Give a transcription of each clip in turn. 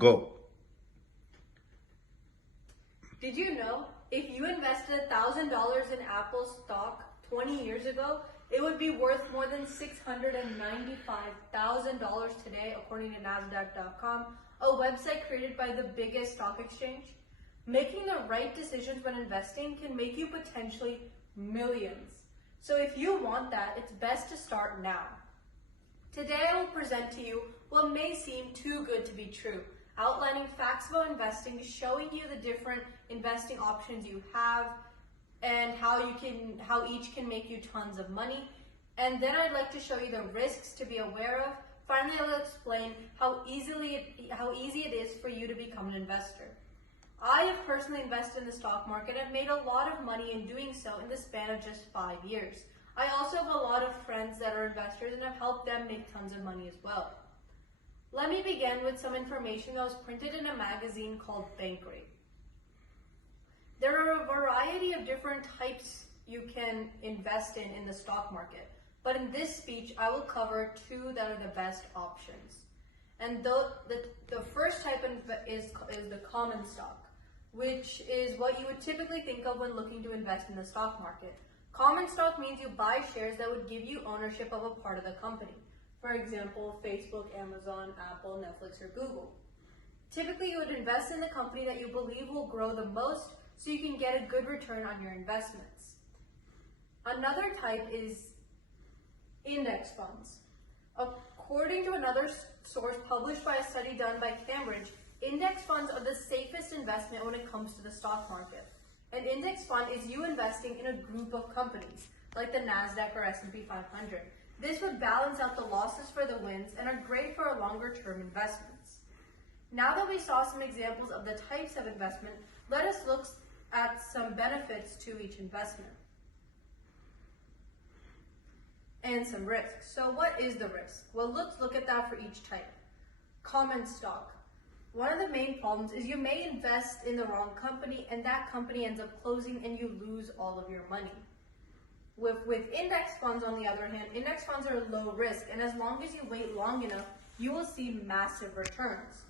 Go. Did you know if you invested $1,000 in Apple stock 20 years ago, it would be worth more than $695,000 today, according to NASDAQ.com, a website created by the biggest stock exchange? Making the right decisions when investing can make you potentially millions. So if you want that, it's best to start now. Today I will present to you what may seem too good to be true, outlining facts about investing, showing you the different investing options you have and how each can make you tons of money. And then I'd like to show you the risks to be aware of. Finally, I'll explain how easy it is for you to become an investor. I have personally invested in the stock market and made a lot of money in doing so in the span of just 5 years. I also have a lot of friends that are investors and have helped them make tons of money as well. Let me begin with some information that was printed in a magazine called Bankrate. There are a variety of different types you can invest in the stock market, but in this speech I will cover two that are the best options. And the first type is the common stock, which is what you would typically think of when looking to invest in the stock market. Common stock means you buy shares that would give you ownership of a part of the company. For example, Facebook, Amazon, Apple, Netflix, or Google. Typically, you would invest in the company that you believe will grow the most so you can get a good return on your investments. Another type is index funds. According to another source published by a study done by Cambridge, index funds are the safest investment when it comes to the stock market. An index fund is you investing in a group of companies, like the NASDAQ or S&P 500. This would balance out the losses for the wins and are great for longer term investments. Now that we saw some examples of the types of investment, let us look at some benefits to each investment and some risks. So what is the risk? Well, let's look at that for each type. Common stock. One of the main problems is you may invest in the wrong company and that company ends up closing and you lose all of your money. With index funds, on the other hand, index funds are low risk, and as long as you wait long enough, you will see massive returns.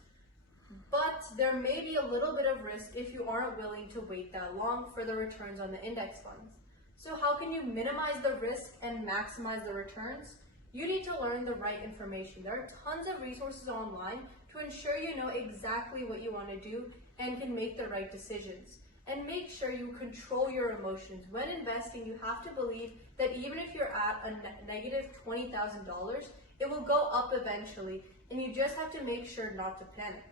But there may be a little bit of risk if you aren't willing to wait that long for the returns on the index funds. So how can you minimize the risk and maximize the returns? You need to learn the right information. There are tons of resources online to ensure you know exactly what you want to do and can make the right decisions. And make sure you control your emotions. When investing, you have to believe that even if you're at a negative $20,000, it will go up eventually, and you just have to make sure not to panic.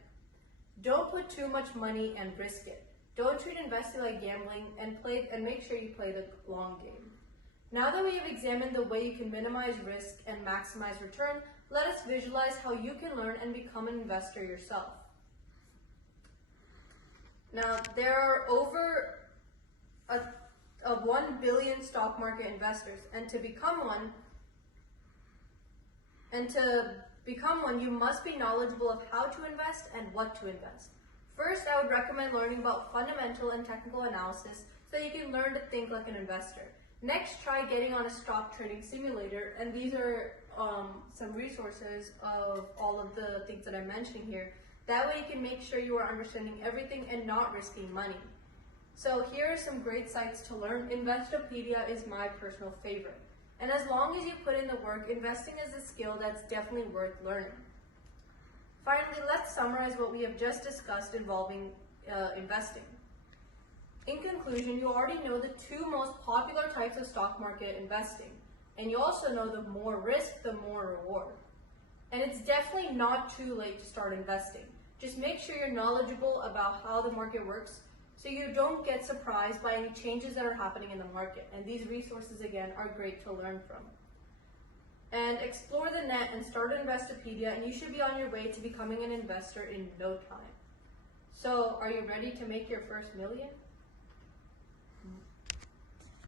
Don't put too much money and risk it. Don't treat investing like gambling and make sure you play the long game. Now that we have examined the way you can minimize risk and maximize return, let us visualize how you can learn and become an investor yourself. Now, there are over 1 billion stock market investors, and to become one, you must be knowledgeable of how to invest and what to invest. First, I would recommend learning about fundamental and technical analysis so you can learn to think like an investor. Next, try getting on a stock trading simulator, and these are some resources of all of the things that I'm mentioning here. That way you can make sure you are understanding everything and not risking money. So here are some great sites to learn. Investopedia is my personal favorite. And as long as you put in the work, investing is a skill that's definitely worth learning. Finally, let's summarize what we have just discussed involving investing. In conclusion, you already know the two most popular types of stock market investing. And you also know the more risk, the more reward. And it's definitely not too late to start investing. Just make sure you're knowledgeable about how the market works so you don't get surprised by any changes that are happening in the market. And these resources, again, are great to learn from. And explore the net and start Investopedia, and you should be on your way to becoming an investor in no time. So, are you ready to make your first million?